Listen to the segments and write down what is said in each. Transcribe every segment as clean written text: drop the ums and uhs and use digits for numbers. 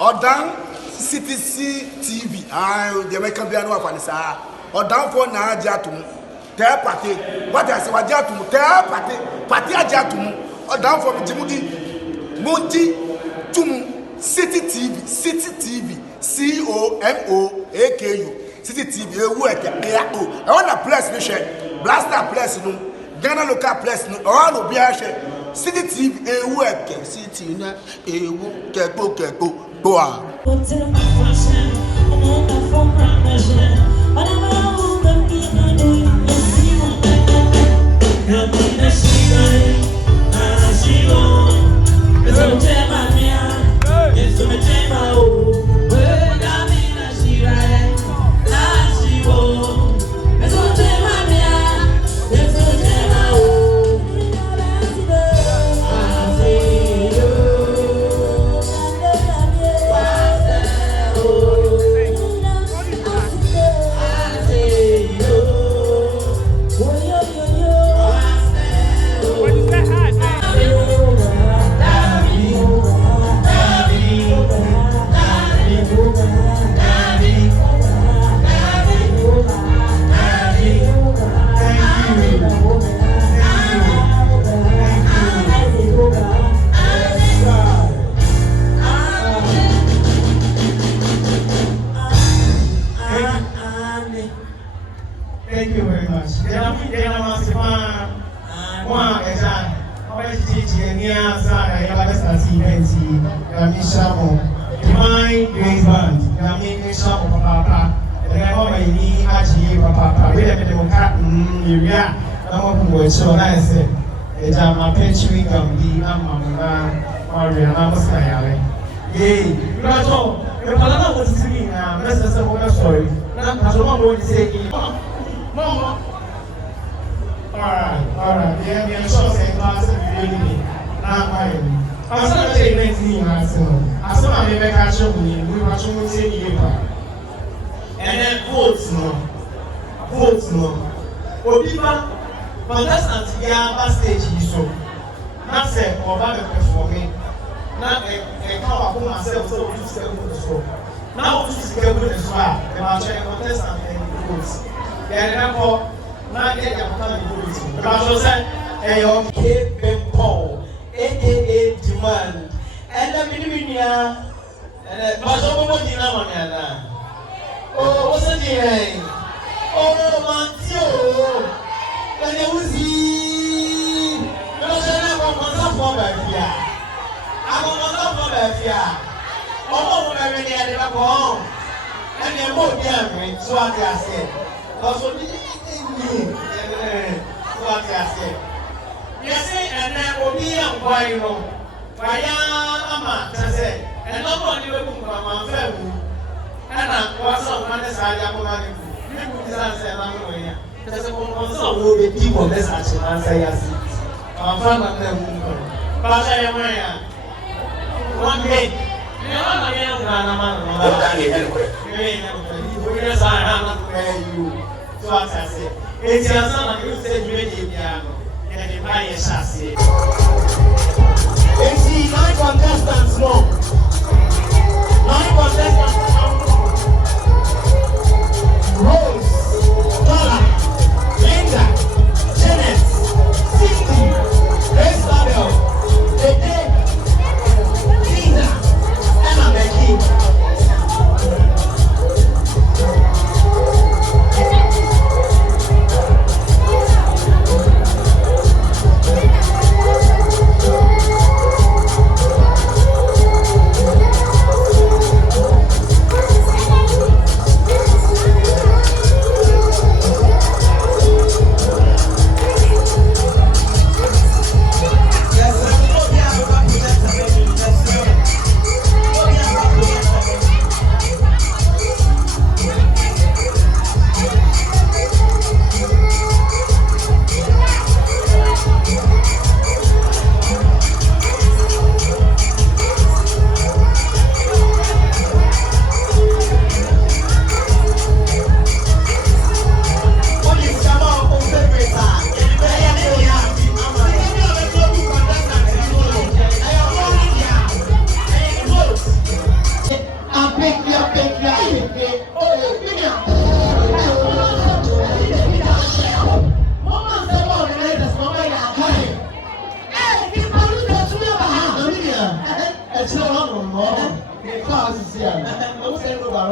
or down CTC TV. The American piano of Anissa. Or down for na Jatum. Tell party. What I say, what Jatum, tell party Jatum. Or down for Jimudi Munti Tum City TV, COMOAKU. City TV, I want a place, Blaster place, Ghana local place, all of Biache. City TV, a work, City, a work, go on. Thank you very much. Divine Grace Band, Alright. Yeah, I'm sure saying class really not mine. I'm not saying anything myself. I saw my baby catch up with me, we were showing saying and then votes no. But people, but that's not the stage so. Not say or bad for me. Not a car of myself so to say so. Now to say with the swag, the marching contestant and votes. Therefore, not get your family votes. Because I said, Cape Paul, aka Demand, and the Miniminia, and the Passover Dinamana. Oh, what's the name? Oh, Mantio, and it was he. I'm on and they're more damn so I said. Also, what I said. Yes, and then will be a wino. Ama, said, and not only looking for my family. And I was on one side of money. You put this answer, I'm going here. There's a console will be people less action answer yes. I'm from them. But I am one day. You know, I am yes, I am you. So as I say, it's your son and you said you made it piano and you buy a chassis. It's the 9 contestants no. 9 contestants Rose, Paula, Linda, Janet, Cindy, Grace Abel, Dede, Tina, Emma Becky.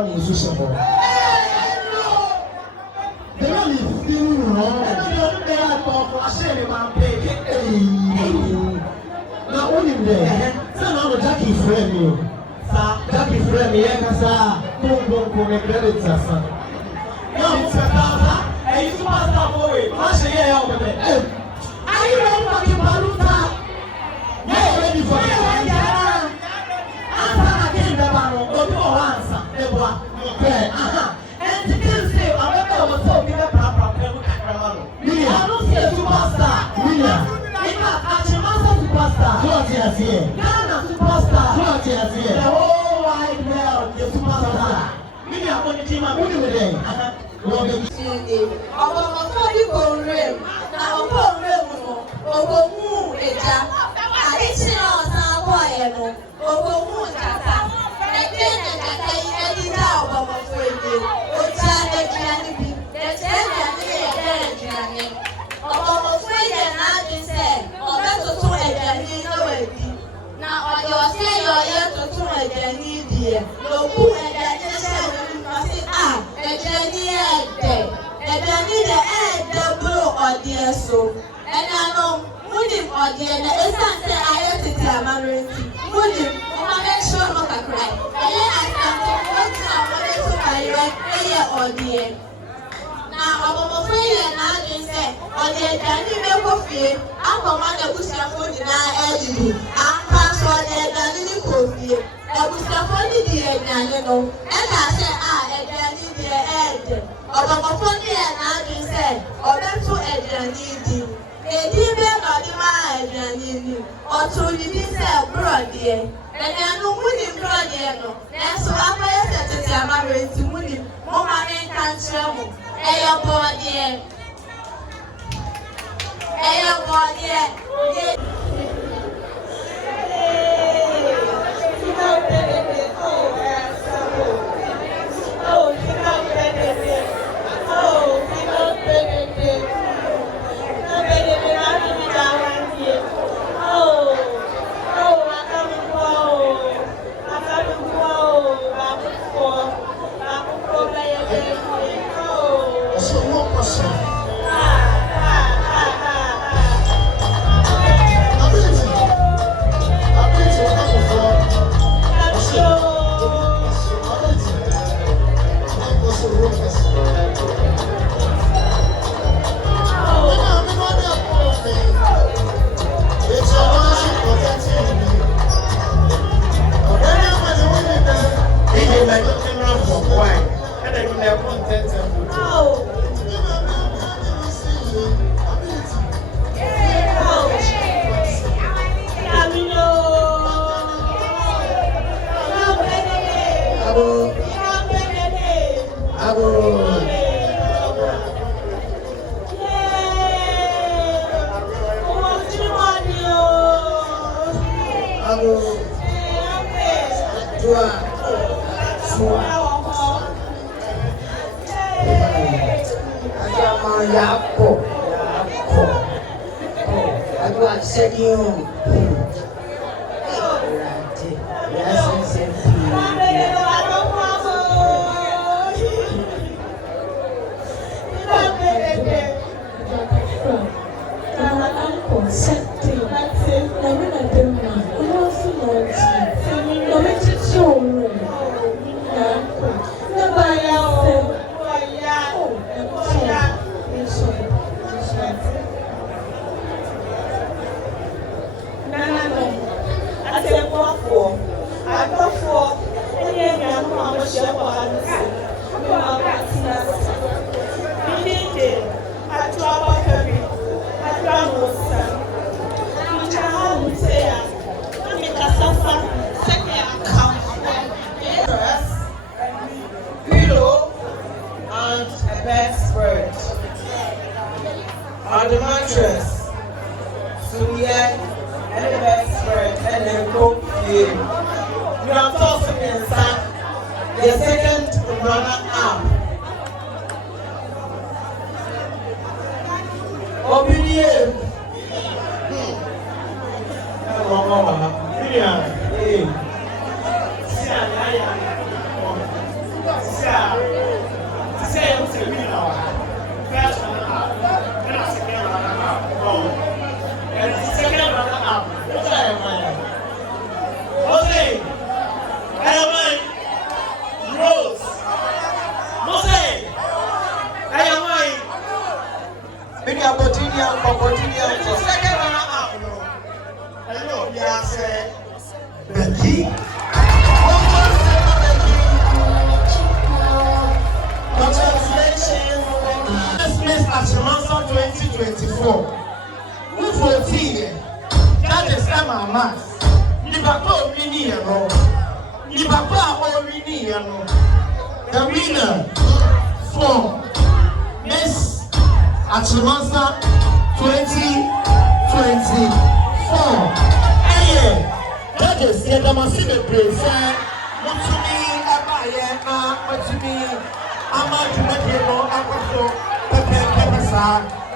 on is usable. The man is still wrong. They are for sharing my baby. Now, only there. Son of Jackie friend you. Jackie friend, yes, boom, credit, sir. No, Mr. Kaza, and you superstar boy. What's the year over there? Are you ready for the Baluta? Yeah, ready for it. Answer again, the Baron. Go to answer. And to kill say, I remember was so big a proper William, I don't see a superstar. William, Akyemansa superstar. Georgia's here. Ghana superstar. Georgia's here. The whole wide world, the superstar. William, when you team up, what do you think? So, and I know Mudim or the end, it's not that I have to tell my reality. Mudim, I make sure I'm not a cry. And then I stand to my right prayer or the end. Now, I'm afraid and I just said, or the end, I didn't make a fear. I'm a man that was your phone in our LGD. I'm past all the end, I didn't go fear. I was the funny the end, you know. And I said, and I need the end. Or the phone and I just said, or that's what I need. Èdí bẹ́ẹ̀ lọ́dún máa ẹ̀dá nínú ọ̀tún òdìdí sẹ́ búrọ̀ díẹ̀ ẹ̀dá nù múni búrọ̀ díẹ̀ nù ẹ̀sùn afẹ́yẹsẹ̀ tètè àmàrẹ̀ ètí múni mo máa ní ká ń kyerẹ́ mu ẹ̀yẹ bọ̀ díẹ̀. second runner-up, hello, yes, Becky. Congratulations, Miss Akyemansa 2024. Who 14? That is Emma Max. Nibako Miniano. Nibako Miniano. The winner for Miss Akyemansa 2024. That is the massive praise. Mutumi Abaye, Mutumi Amadu Medino, Akwaso, Pepe Sa,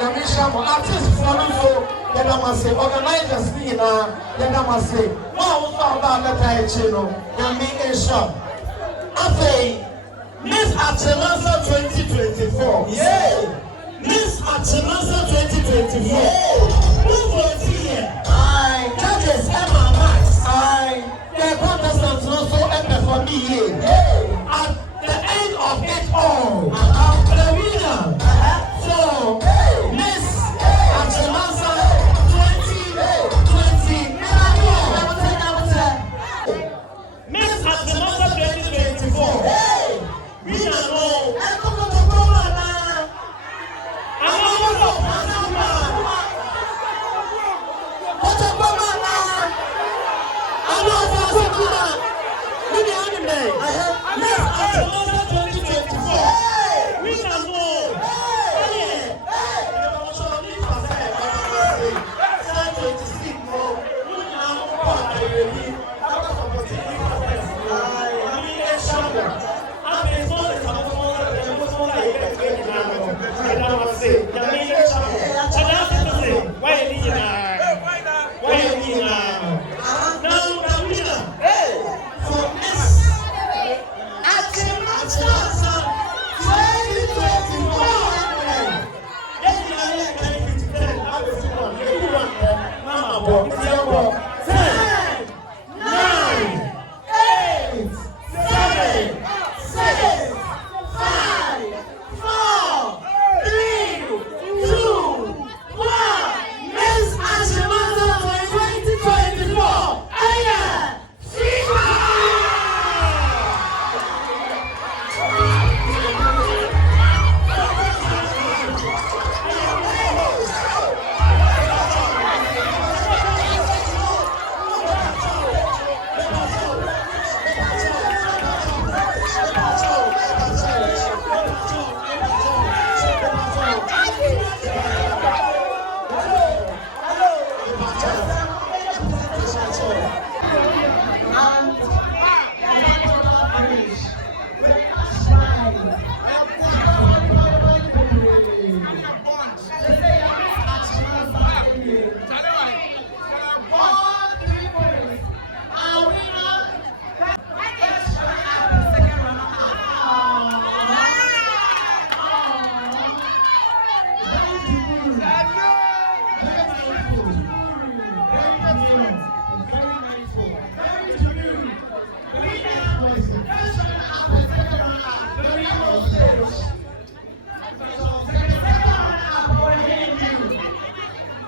Yamishamo, artists for Luso, Yamase, organizers, Nina, Yamase. Wow, about that channel, Yami Asia. Okay, Miss Akyemansa 2024. Yeah, Miss Akyemansa 2024. Who was here? That is Emma Max. The contestants also enter for me here. At the end of it all, the winner. So, Miss Akyemansa 2024. Miss Akyemansa 2024. Winner no.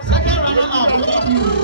Second runner-up.